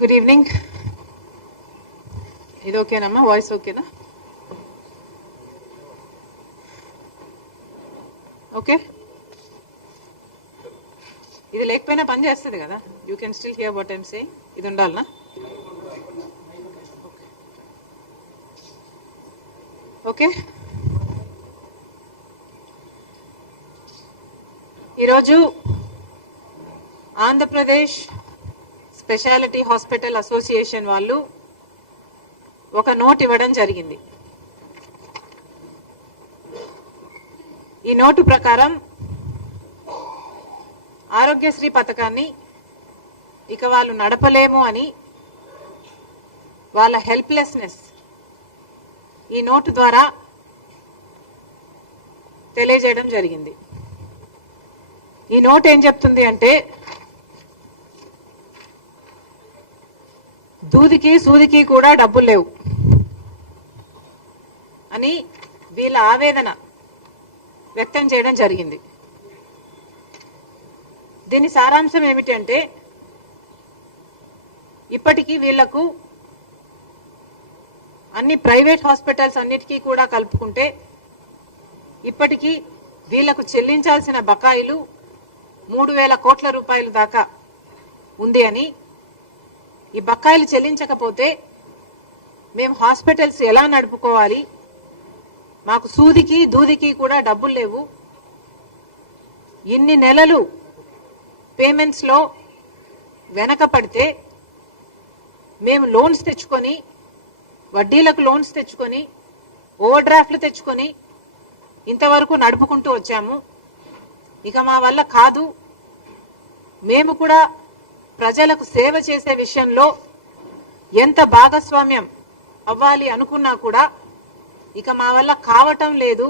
Good evening. ఇది ఓకేనమ్మా? Voice ఓకేనా? ఓకే. ఇది లేకపోయినా పని చేస్తుంది కదా. You can still here what I'm saying. ఇది ఉండాలనా? ఓకే. ఈరోజు ఆంధ్రప్రదేశ్ స్పెషాలిటీ హాస్పిటల్ అసోసియేషన్ వాళ్ళు ఒక నోట్ ఇవ్వడం జరిగింది. ఈ నోటు ప్రకారం ఆరోగ్యశ్రీ పథకాన్ని ఇక వాళ్ళు నడపలేము అని వాళ్ళ హెల్ప్లెస్నెస్ ఈ నోటు ద్వారా తెలియజేయడం జరిగింది. ఈ నోట్ ఏం చెప్తుంది అంటే, దూదికి సూదికి కూడా డబ్బులు లేవు అని వీళ్ళ ఆవేదన వ్యక్తం చేయడం జరిగింది. దీని సారాంశం ఏమిటంటే, ఇప్పటికీ వీళ్లకు అన్ని ప్రైవేట్ హాస్పిటల్స్ అన్నిటికీ కూడా కలుపుకుంటే ఇప్పటికీ వీళ్లకు చెల్లించాల్సిన బకాయిలు 3,000 కోట్ల రూపాయలు దాకా ఉంది అని, ఈ బకాయిలు చెల్లించకపోతే మేము హాస్పిటల్స్ ఎలా నడుపుకోవాలి, మాకు సూదికి దూదికి కూడా డబ్బులు లేవు, ఇన్ని నెలలు పేమెంట్స్ లో వెనక పడితే మేము లోన్స్ తెచ్చుకొని, వడ్డీలకు లోన్స్ తెచ్చుకొని, ఓవర్ డ్రాఫ్ట్లు తెచ్చుకొని ఇంతవరకు నడుపుకుంటూ వచ్చాము. ఇక మా వల్ల కాదు, మేము కూడా ప్రజలకు సేవ చేసే విషయంలో ఎంత భాగస్వామ్యం అవ్వాలి అనుకున్నా కూడా ఇక మా వల్ల కావటం లేదు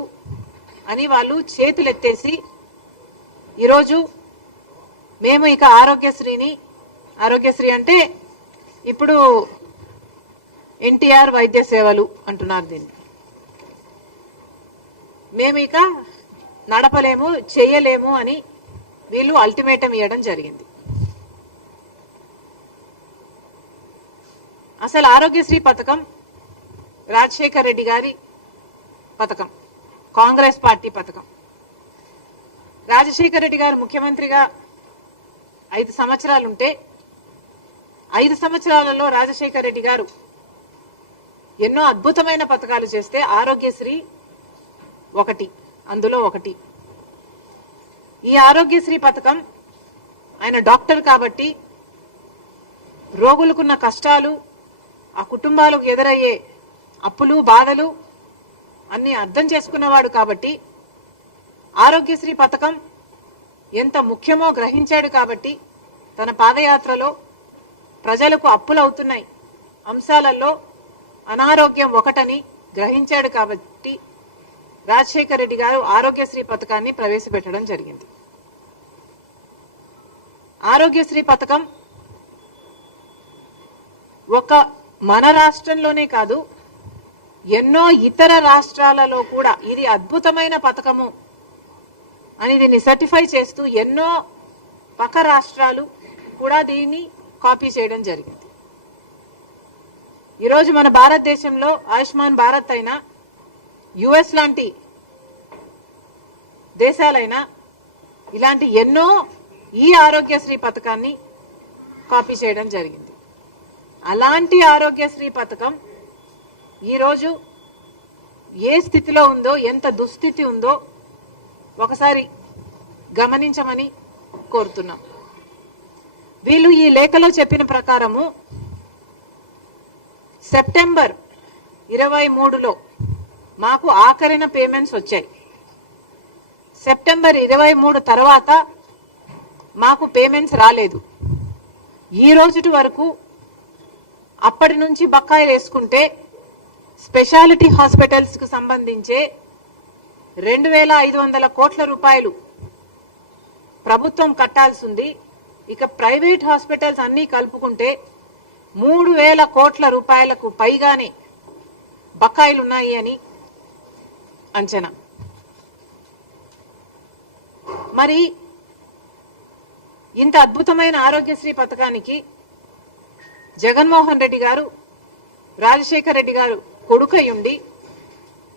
అని వాళ్ళు చేతులెత్తేసి ఈరోజు మేము ఇక ఆరోగ్యశ్రీ అంటే ఇప్పుడు ఎన్టీఆర్ వైద్య సేవలు అంటున్నారు దీన్ని, మేము ఇక నడపలేము చేయలేము అని వీళ్ళు అల్టిమేటం ఇవ్వడం జరిగింది. అసలు ఆరోగ్యశ్రీ పథకం రాజశేఖర్ రెడ్డి గారి పథకం, కాంగ్రెస్ పార్టీ పథకం. రాజశేఖర్ రెడ్డి గారు ముఖ్యమంత్రిగా 5 సంవత్సరాలుంటే 5 సంవత్సరాలలో రాజశేఖర్ రెడ్డి గారు ఎన్నో అద్భుతమైన పథకాలు చేస్తే ఆరోగ్యశ్రీ అందులో ఒకటి. ఈ ఆరోగ్యశ్రీ పథకం ఆయన డాక్టర్ కాబట్టి రోగులకున్న కష్టాలు, ఆ కుటుంబాలకు ఎదురయ్యే అప్పులు బాధలు అన్ని అర్థం చేసుకున్నవాడు కాబట్టి ఆరోగ్యశ్రీ పథకం ఎంత ముఖ్యమో గ్రహించాడు కాబట్టి తన పాదయాత్రలో ప్రజలకు అప్పులు అవుతున్నాయి అంశాలలో అనారోగ్యం ఒకటని గ్రహించాడు కాబట్టి రాజశేఖర్ రెడ్డి గారు ఆరోగ్యశ్రీ పథకాన్ని ప్రవేశపెట్టడం జరిగింది. ఆరోగ్యశ్రీ పథకం ఒక మన రాష్ట్రంలోనే కాదు, ఎన్నో ఇతర రాష్ట్రాలలో కూడా ఇది అద్భుతమైన పథకము అని దీన్ని సర్టిఫై చేస్తూ ఎన్నో పక్క రాష్ట్రాలు కూడా దీన్ని కాపీ చేయడం జరిగింది. ఈరోజు మన భారతదేశంలో ఆయుష్మాన్ భారత్ అయినా, యుఎస్ లాంటి దేశాలైనా ఇలాంటి ఎన్నో ఈ ఆరోగ్యశ్రీ పథకాన్ని కాపీ చేయడం జరిగింది. అలాంటి ఆరోగ్యశ్రీ పథకం ఈరోజు ఏ స్థితిలో ఉందో, ఎంత దుస్థితి ఉందో ఒకసారి గమనించమని కోరుతున్నాం. వీళ్ళు ఈ లేఖలో చెప్పిన ప్రకారము సెప్టెంబర్ 23లో మాకు ఆఖరిన పేమెంట్స్ వచ్చాయి. సెప్టెంబర్ 23 తర్వాత మాకు పేమెంట్స్ రాలేదు. ఈ రోజుటి వరకు అప్పటి నుంచి బకాయిలు వేసుకుంటే స్పెషాలిటీ హాస్పిటల్స్ కు సంబంధించే 2,500 కోట్ల రూపాయలు ప్రభుత్వం కట్టాల్సి ఉంది. ఇక ప్రైవేట్ హాస్పిటల్స్ అన్ని కలుపుకుంటే 3,000 కోట్ల రూపాయలకు పైగానే బకాయిలున్నాయి అని అంచనా. మరి ఇంత అద్భుతమైన ఆరోగ్యశ్రీ పథకానికి జగన్మోహన్ రెడ్డి గారు రాజశేఖర్ రెడ్డి గారు కొడుకయుండి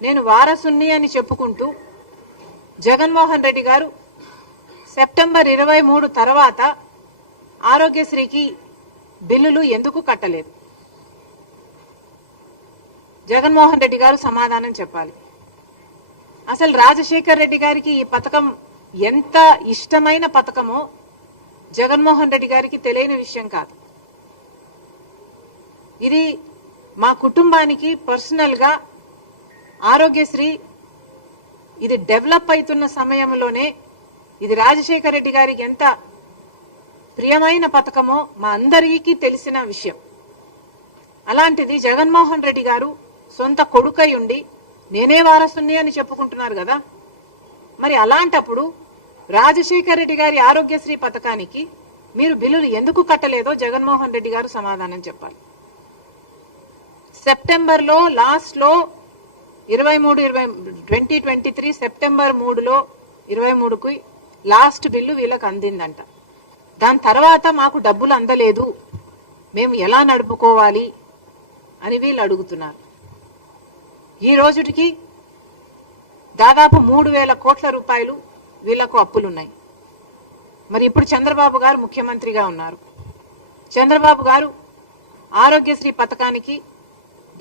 నేను వారసుని అని చెప్పుకుంటూ జగన్మోహన్ రెడ్డి గారు సెప్టెంబర్ 23 తర్వాత ఆరోగ్యశ్రీకి బిల్లులు ఎందుకు కట్టలేదు? జగన్మోహన్ రెడ్డి గారు సమాధానం చెప్పాలి. అసలు రాజశేఖర్ రెడ్డి గారికి ఈ పథకం ఎంత ఇష్టమైన పథకమో జగన్మోహన్ రెడ్డి గారికి తెలియని విషయం కాదు. ఇది మా కుటుంబానికి పర్సనల్ గా ఆరోగ్యశ్రీ ఇది డెవలప్ అవుతున్న సమయంలోనే ఇది రాజశేఖర్ రెడ్డి గారికి ఎంత ప్రియమైన పథకమో మా అందరికీ తెలిసిన విషయం. అలాంటిది జగన్మోహన్ రెడ్డి గారు సొంత కొడుకై ఉండి నేనే వారసుని అని చెప్పుకుంటున్నారు కదా. మరి అలాంటప్పుడు రాజశేఖర్ రెడ్డి గారి ఆరోగ్యశ్రీ పథకానికి మీరు బిల్లులు ఎందుకు కట్టలేదో జగన్మోహన్ రెడ్డి గారు సమాధానం చెప్పాలి. సెప్టెంబర్ లో లాస్ట్ లో 2023 సెప్టెంబర్ 3లో 23కి లాస్ట్ బిల్లు వీళ్ళకి అందిందంట. దాని తర్వాత మాకు డబ్బులు అందలేదు, మేము ఎలా నడుపుకోవాలి అని వీళ్ళు అడుగుతున్నారు. ఈ రోజుకి దాదాపు 3,000 కోట్ల రూపాయలు వీళ్లకు అప్పులున్నాయి. మరి ఇప్పుడు చంద్రబాబు గారు ముఖ్యమంత్రిగా ఉన్నారు. చంద్రబాబు గారు ఆరోగ్యశ్రీ పథకానికి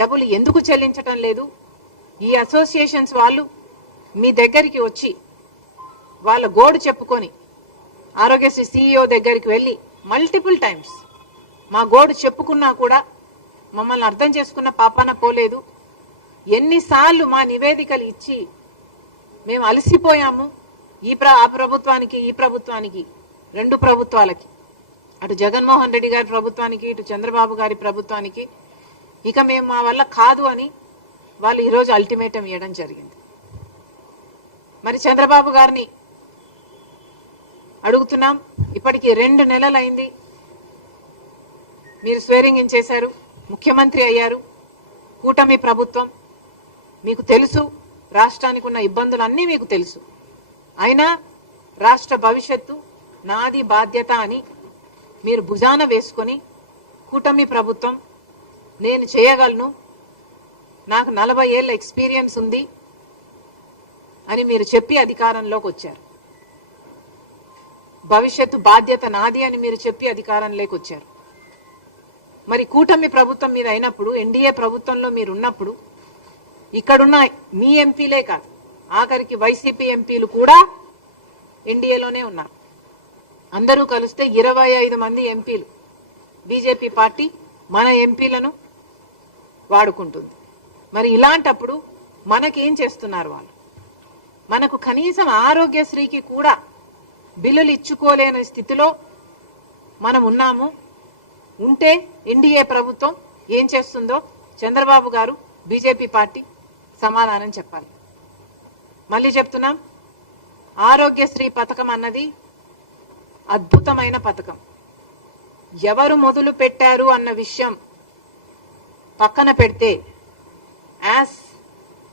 డబ్బులు ఎందుకు చెల్లించటం లేదు? ఈ అసోసియేషన్స్ వాళ్ళు మీ దగ్గరికి వచ్చి వాళ్ళ గోడు చెప్పుకొని ఆరోగ్యశ్రీ CEO దగ్గరికి వెళ్ళి మల్టిపుల్ టైమ్స్ మా గోడు చెప్పుకున్నా కూడా మమ్మల్ని అర్థం చేసుకున్న పాపాన పోలేదు. ఎన్నిసార్లు మా నివేదికలు ఇచ్చి మేము అలసిపోయాము. ఆ ప్రభుత్వానికి ఈ ప్రభుత్వానికి, రెండు ప్రభుత్వాలకి, అటు జగన్మోహన్ రెడ్డి గారి ప్రభుత్వానికి ఇటు చంద్రబాబు గారి ప్రభుత్వానికి ఇక మేము మా వల్ల కాదు అని వాళ్ళు ఈరోజు అల్టిమేటం ఇవ్వడం జరిగింది. మరి చంద్రబాబు గారిని అడుగుతున్నాం, ఇప్పటికి 2 నెలలు అయింది. మీరు స్వేరింగ్ ఇన్ చేశారు, ముఖ్యమంత్రి అయ్యారు, కూటమి ప్రభుత్వం. మీకు తెలుసు రాష్ట్రానికి ఉన్న ఇబ్బందులన్నీ మీకు తెలుసు. అయినా రాష్ట్ర భవిష్యత్తు నాది బాధ్యత అని మీరు భుజాన వేసుకొని కూటమి ప్రభుత్వం నేను చేయగలను, నాకు 40 ఏళ్ల ఎక్స్పీరియన్స్ ఉంది అని మీరు చెప్పి అధికారంలోకి వచ్చారు. భవిష్యత్తు బాధ్యత నాది అని మీరు చెప్పి అధికారంలోకి వచ్చారు. మరి కూటమి ప్రభుత్వం మీద అయినప్పుడు, ఎన్డీఏ ప్రభుత్వంలో మీరు ఉన్నప్పుడు ఇక్కడున్న మీ ఎంపీలే కాదు, ఆఖరికి వైసీపీ ఎంపీలు కూడా ఎన్డీఏలోనే ఉన్నారు. అందరూ కలిస్తే 25 మంది ఎంపీలు. బీజేపీ పార్టీ మన ఎంపీలను వాడుకుంటుంది. మరి ఇలాంటప్పుడు మనకేం చేస్తున్నారు వాళ్ళు? మనకు కనీసం ఆరోగ్యశ్రీకి కూడా బిల్లులు ఇచ్చుకోలేని స్థితిలో మనం ఉన్నాము. ఉంటే ఎన్డీఏ ప్రభుత్వం ఏం చేస్తుందో చంద్రబాబు గారు, బీజేపీ పార్టీ సమాధానం చెప్పాలి. మళ్ళీ చెప్తున్నాం, ఆరోగ్యశ్రీ పథకం అన్నది అద్భుతమైన పథకం. ఎవరు మొదలు పెట్టారు అన్న విషయం పక్కన పెడితే, as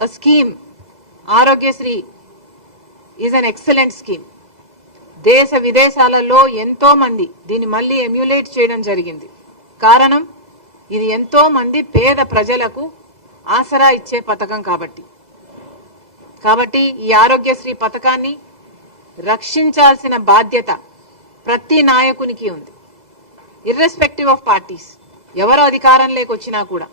a scheme Aarogyasri is an excellent scheme. దేశ విదేశాలలో ఎంతో మంది దీన్ని మళ్ళీ ఎమ్యులేట్ చేయడం జరిగింది. కారణం, ఇది ఎంతో మంది పేద ప్రజలకు ఆసరా ఇచ్చే పథకం కాబట్టి ఈ ఆరోగ్యశ్రీ పథకాన్ని రక్షించాల్సిన బాధ్యత ప్రతి నాయకునికి ఉంది, ఇర్రెస్పెక్టివ్ ఆఫ్ పార్టీస్. ఎవరు అధికారంలోకి వచ్చినా కూడా.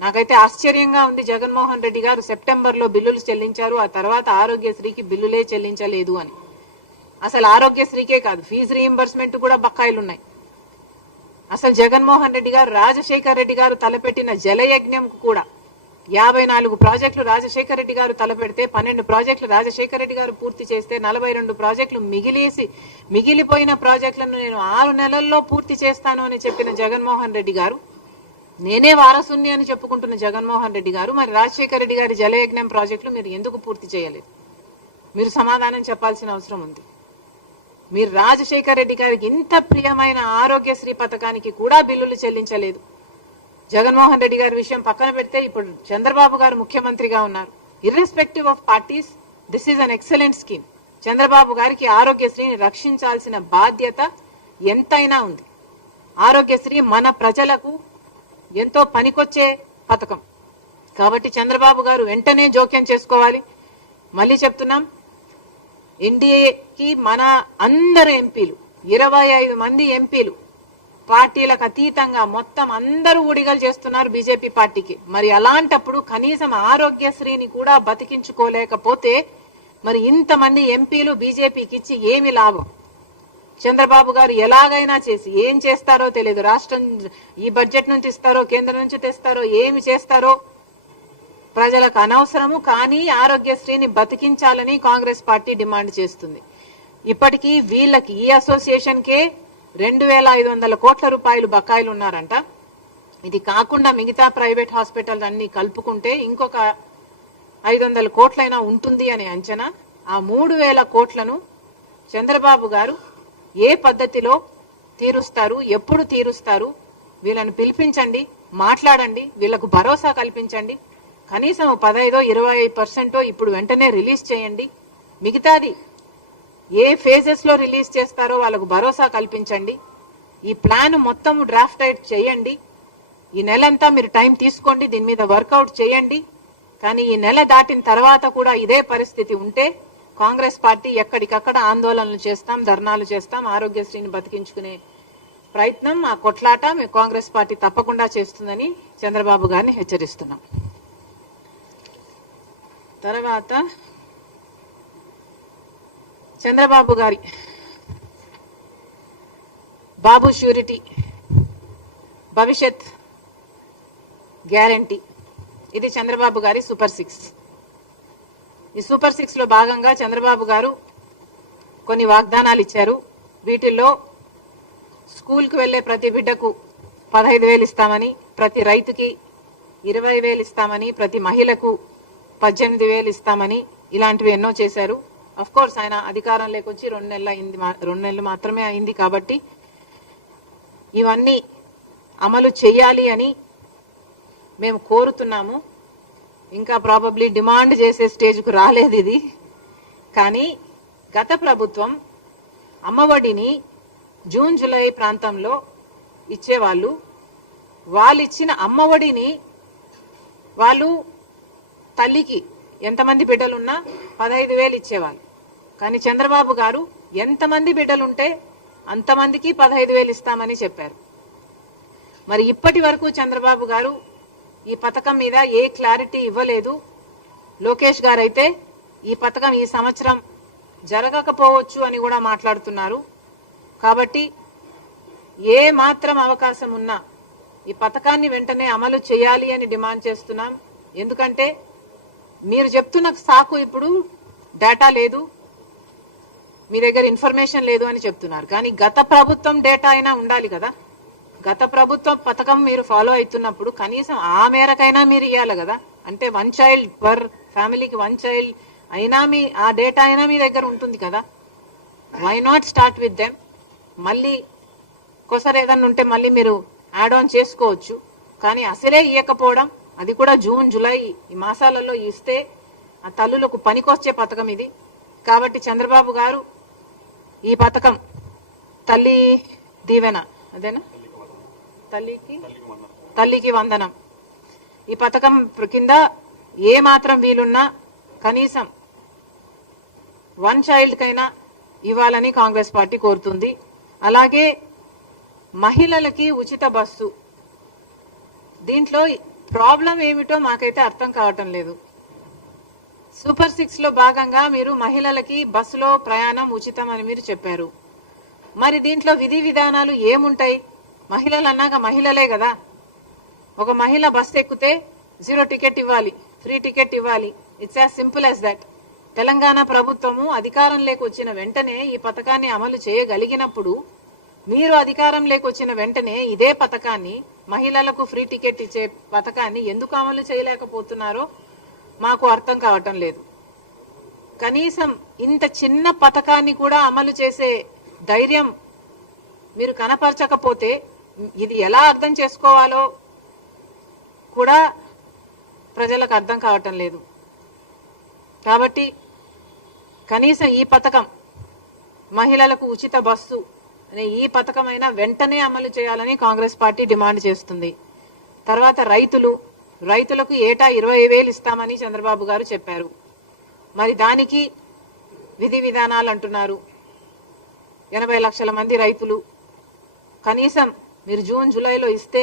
నాకైతే ఆశ్చర్యంగా ఉంది, జగన్మోహన్ రెడ్డి గారు సెప్టెంబర్లో బిల్లులు చెల్లించారు, ఆ తర్వాత ఆరోగ్యశ్రీకి బిల్లులే చెల్లించలేదు అని. అసలు ఆరోగ్యశ్రీకే కాదు, ఫీజు రీయింబర్స్మెంట్ కూడా బకాయిలున్నాయి. అసలు జగన్మోహన్ రెడ్డి గారు, రాజశేఖర్ రెడ్డి గారు తలపెట్టిన జలయజ్ఞంకు కూడా 54 ప్రాజెక్టులు రాజశేఖర్ రెడ్డి గారు తలపెడితే 12 ప్రాజెక్టులు రాజశేఖర్ రెడ్డి గారు పూర్తి చేస్తే 42 ప్రాజెక్టులు మిగిలిపోయిన ప్రాజెక్టులను నేను 6 నెలల్లో పూర్తి చేస్తాను అని చెప్పిన జగన్మోహన్ రెడ్డి గారు, నేనే వారసుని అని చెప్పుకుంటున్న జగన్మోహన్ రెడ్డి గారు, మరి రాజశేఖర్ రెడ్డి గారి జలయజ్ఞం ప్రాజెక్టులు మీరు ఎందుకు పూర్తి చేయలేదు? మీరు సమాధానం చెప్పాల్సిన అవసరం ఉంది. మీరు రాజశేఖర్ రెడ్డి గారికి ఇంత ప్రియమైన ఆరోగ్యశ్రీ పథకానికి కూడా బిల్లులు చెల్లించలేదు. జగన్మోహన్ రెడ్డి గారి విషయం పక్కన పెడితే ఇప్పుడు చంద్రబాబు గారు ముఖ్యమంత్రిగా ఉన్నారు. Irrespective of parties, this is an excellent scheme. Chandrababu గారికి ఆరోగ్యశ్రీని రక్షించాల్సిన బాధ్యత ఎంతైనా ఉంది. ఆరోగ్యశ్రీ మన ప్రజలకు ఎంతో పనికొచ్చే పథకం. కాబట్టి చంద్రబాబు గారు వెంటనే జోక్యం చేసుకోవాలి. మళ్ళీ చెప్తున్నాం, ఎన్డీఏకి మన అందరు ఎంపీలు 25 మంది ఎంపీలు పార్టీలకు అతీతంగా మొత్తం అందరూ ఊడిగలు చేస్తున్నారు బీజేపీ పార్టీకి. మరి అలాంటప్పుడు కనీసం ఆరోగ్యశ్రీని కూడా బతికించుకోలేకపోతే మరి ఇంతమంది ఎంపీలు బీజేపీకి ఇచ్చి ఏమి లాభం? చంద్రబాబు గారు ఎలాగైనా చేసి ఏం చేస్తారో తెలియదు. రాష్ట్రం ఈ బడ్జెట్ నుంచి ఇస్తారో కేంద్రం నుంచి తెస్తారో ఏమి చేస్తారో ప్రజలకు అనవసరము. కానీ ఆరోగ్యశ్రీని బతికించాలని కాంగ్రెస్ పార్టీ డిమాండ్ చేస్తుంది. ఇప్పటికీ వీళ్ళకి ఈ అసోసియేషన్ కే 2500 కోట్ల రూపాయలు బకాయిలు ఉన్నారంట. ఇది కాకుండా మిగతా ప్రైవేట్ హాస్పిటల్ అన్ని కలుపుకుంటే ఇంకొక 500 కోట్లైనా ఉంటుంది అని అంచనా. ఆ 3000 కోట్లను చంద్రబాబు గారు ఏ పద్ధతిలో తీరుస్తారు, ఎప్పుడు తీరుస్తారు? వీళ్ళని పిలిపించండి, మాట్లాడండి, వీళ్లకు భరోసా కల్పించండి. కనీసం 15-20% ఇప్పుడు వెంటనే రిలీజ్ చేయండి. మిగతాది ఏ ఫేజెస్ లో రిలీజ్ చేస్తారో వాళ్ళకు భరోసా కల్పించండి. ఈ ప్లాన్ మొత్తం డ్రాఫ్ట్ అవుట్ చేయండి. ఈ నెలంతా మీరు టైం తీసుకోండి, దీని మీద వర్కౌట్ చేయండి. కానీ ఈ నెల దాటిన తర్వాత కూడా ఇదే పరిస్థితి ఉంటే కాంగ్రెస్ పార్టీ ఎక్కడికక్కడ ఆందోళనలు చేస్తాం, ధర్నాలు చేస్తాం. ఆరోగ్యశ్రీని బతికించుకునే ప్రయత్నం, ఆ కొట్లాట కాంగ్రెస్ పార్టీ తప్పకుండా చేస్తుందని చంద్రబాబు గారిని హెచ్చరిస్తున్నాం. తర్వాత చంద్రబాబు గారి బాబు ష్యూరిటీ భవిష్యత్ గ్యారంటీ, ఇది చంద్రబాబు గారి సూపర్ 6. ఈ సూపర్ 6 లో భాగంగా చంద్రబాబు గారు కొన్ని వాగ్దానాలు ఇచ్చారు. వీటిల్లో స్కూల్కి వెళ్లే ప్రతి బిడ్డకు 15,000 ఇస్తామని, ప్రతి రైతుకి 20,000 ఇస్తామని, ప్రతి మహిళకు 18,000 ఇస్తామని, ఇలాంటివి ఎన్నో చేశారు. అఫ్ కోర్స్ ఆయన అధికారంలోకి వచ్చి 2 నెలలు మాత్రమే అయింది కాబట్టి ఇవన్నీ అమలు చేయాలి అని మేము కోరుతున్నాము. ఇంకా ప్రాబబ్లీ డిమాండ్ చేసే స్టేజ్కు రాలేదు ఇది. కానీ గత ప్రభుత్వం అమ్మఒడిని జూన్ జూలై ప్రాంతంలో ఇచ్చేవాళ్ళు. వాళ్ళు ఇచ్చిన అమ్మఒడిని వాళ్ళు తల్లికి ఎంతమంది బిడ్డలున్నా 15,000 ఇచ్చేవాళ్ళు. కానీ చంద్రబాబు గారు ఎంతమంది బిడ్డలుంటే అంతమందికి 15,000 ఇస్తామని చెప్పారు. మరి ఇప్పటి వరకు చంద్రబాబు గారు ఈ పథకం మీద ఏ క్లారిటీ ఇవ్వలేదు. లోకేష్ గారు అయితే ఈ పథకం ఈ సంవత్సరం జరగకపోవచ్చు అని కూడా మాట్లాడుతున్నారు. కాబట్టి ఏ మాత్రం అవకాశం ఉన్నా ఈ పథకాన్ని వెంటనే అమలు చేయాలి అని డిమాండ్ చేస్తున్నాం. ఎందుకంటే మీరు చెప్తున్న సాకు ఇప్పుడు డేటా లేదు, మీ దగ్గర ఇన్ఫర్మేషన్ లేదు అని చెప్తున్నారు. కానీ గత ప్రభుత్వం డేటా అయినా ఉండాలి కదా. గత ప్రభుత్వం పథకం మీరు ఫాలో అవుతున్నప్పుడు కనీసం ఆ మేరకైనా మీరు ఇవ్వాలి కదా. అంటే 1 చైల్డ్ పర్ ఫ్యామిలీకి 1 చైల్డ్ అయినా ఆ డేటా అయినా మీ దగ్గర ఉంటుంది కదా. Why not start with them? మళ్ళీ కొసరు ఏదన్నా ఉంటే మళ్ళీ మీరు యాడ్ ఆన్ చేసుకోవచ్చు. కానీ అసలే ఇవ్వకపోవడం, అది కూడా జూన్ జూలై ఈ మాసాలలో ఇస్తే ఆ తల్లులకు పనికొచ్చే పథకం ఇది. కాబట్టి చంద్రబాబు గారు ఈ పథకం తల్లి దీవెన, అదేనా, తల్లికి వందనం, ఈ పథకం కింద ఏ మాత్రం వీలున్నా కనీసం 1 చైల్డ్ కైనా ఇవ్వాలని కాంగ్రెస్ పార్టీ కోరుతుంది. అలాగే మహిళలకి ఉచిత బస్సు, దీంట్లో ప్రాబ్లం ఏమిటో మాకైతే అర్థం కావటం లేదు. సూపర్ 6 లో భాగంగా మీరు మహిళలకి బస్సులో ప్రయాణం ఉచితం అని మీరు చెప్పారు. మరి దీంట్లో విధి విధానాలు ఏముంటాయి? మహిళలు అన్నాక మహిళలే కదా. ఒక మహిళ బస్సు ఎక్కితే 0 టికెట్ ఇవ్వాలి, ఫ్రీ టికెట్ ఇవ్వాలి. It's as simple as that. Telangana ప్రభుత్వము అధికారంలోకి వచ్చిన వెంటనే ఈ పథకాన్ని అమలు చేయగలిగినప్పుడు మీరు అధికారంలోకి వచ్చిన వెంటనే ఇదే పథకాన్ని, మహిళలకు ఫ్రీ టికెట్ ఇచ్చే పథకాన్ని ఎందుకు అమలు చేయలేకపోతున్నారో మాకు అర్థం కావటం లేదు. కనీసం ఇంత చిన్న పథకాన్ని కూడా అమలు చేసే ధైర్యం మీరు కనపరచకపోతే ఇది ఎలా అర్థం చేసుకోవాలో కూడా ప్రజలకు అర్థం కావటం లేదు. కాబట్టి కనీసం ఈ పథకం, మహిళలకు ఉచిత బస్సు అనే ఈ పథకమైనా వెంటనే అమలు చేయాలని కాంగ్రెస్ పార్టీ డిమాండ్ చేస్తుంది. తర్వాత రైతులకు ఏటా 20,000 ఇస్తామని చంద్రబాబు గారు చెప్పారు. మరి దానికి విధి విధానాలు అంటున్నారు. 80 లక్షల మంది రైతులు కనీసం మీరు జూన్ జూలైలో ఇస్తే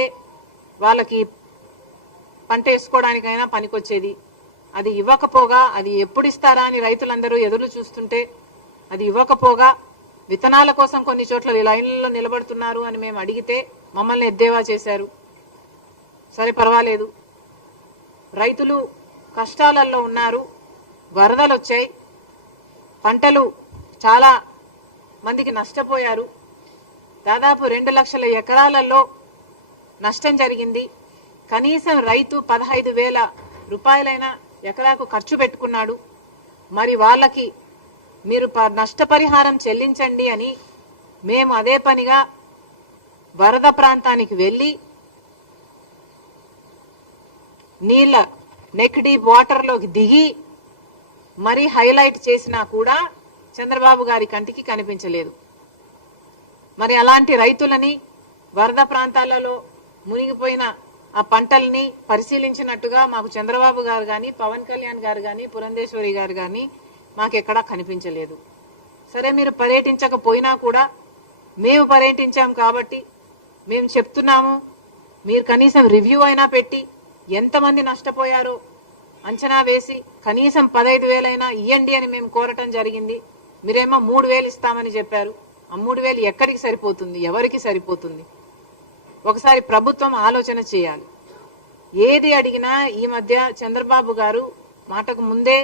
వాళ్ళకి పంట వేసుకోవడానికైనా పనికొచ్చేది. అది ఇవ్వకపోగా, అది ఎప్పుడు ఇస్తారా అని రైతులందరూ ఎదురు చూస్తుంటే అది ఇవ్వకపోగా విత్తనాల కోసం కొన్ని చోట్ల లైన్లలో నిలబడుతున్నారు అని మేము అడిగితే మమ్మల్ని ఎద్దేవా చేశారు. సరే పర్వాలేదు, రైతులు కష్టాలలో ఉన్నారు, వరదలు వచ్చాయి, పంటలు చాలా మందికి నష్టపోయారు, దాదాపు 2 లక్షల ఎకరాలలో నష్టం జరిగింది. కనీసం రైతు 15,000 రూపాయలైనా ఎకరాకు ఖర్చు పెట్టుకున్నాడు. మరి వాళ్ళకి మీరు నష్టపరిహారం చెల్లించండి అని మేము అదే పనిగా వరద ప్రాంతానికి వెళ్ళి నీళ్ళ నెక్ డీప్ వాటర్లోకి దిగి మరీ హైలైట్ చేసినా కూడా చంద్రబాబు గారి కంటికి కనిపించలేదు. మరి అలాంటి రైతులని, వరద ప్రాంతాలలో మునిగిపోయిన ఆ పంటల్ని పరిశీలించినట్టుగా మాకు చంద్రబాబు గారు కానీ, పవన్ కళ్యాణ్ గారు కానీ, పురంధేశ్వరి గారు కానీ మాకెక్కడా కనిపించలేదు. సరే, మీరు పర్యటించకపోయినా కూడా మేము పర్యటించాం కాబట్టి మేము చెప్తున్నాము, మీరు కనీసం రివ్యూ అయినా పెట్టి ఎంతమంది నష్టపోయారో అంచనా వేసి కనీసం 15,000 అయినా ఇవ్వండి అని మేము కోరటం జరిగింది. మీరేమో 3,000 ఇస్తామని చెప్పారు. ఆ 3,000 ఎక్కడికి సరిపోతుంది, ఎవరికి సరిపోతుంది? ఒకసారి ప్రభుత్వం ఆలోచన చేయాలి. ఏది అడిగినా ఈ మధ్య చంద్రబాబు గారు మాటకు ముందే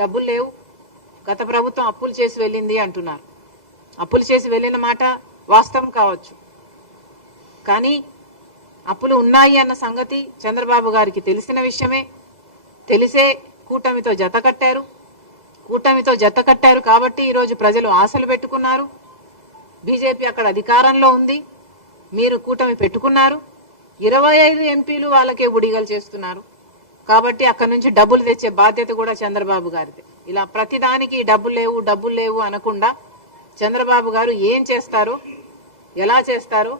డబ్బులు లేవు, గత ప్రభుత్వం అప్పులు చేసి వెళ్ళింది అంటున్నారు. అప్పులు చేసి వెళ్ళిన మాట వాస్తవం కావచ్చు, కానీ అప్పులు ఉన్నాయి అన్న సంగతి చంద్రబాబు గారికి తెలిసిన విషయమే. తెలిసే కూటమితో జత కట్టారు కాబట్టి ఈరోజు ప్రజలు ఆశలు పెట్టుకున్నారు. బీజేపీ అక్కడ అధికారంలో ఉంది, మీరు కూటమి పెట్టుకున్నారు. 25 ఎంపీలు వాళ్ళకే బుడిగలు చేస్తున్నారు. కాబట్టి అక్కడి నుంచి డబ్బులు తెచ్చే బాధ్యత కూడా చంద్రబాబు గారిదే. ఇలా ప్రతిదానికి డబ్బులు లేవు అనకుండా చంద్రబాబు గారు ఏం చేస్తారో, ఎలా చేస్తారో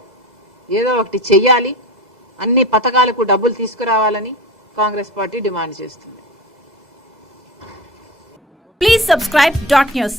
ఏదో ఒకటి చెయ్యాలి. అన్ని పథకాలకు డబ్బులు తీసుకురావాలని కాంగ్రెస్ పార్టీ డిమాండ్ చేస్తుంది. Please subscribe .news.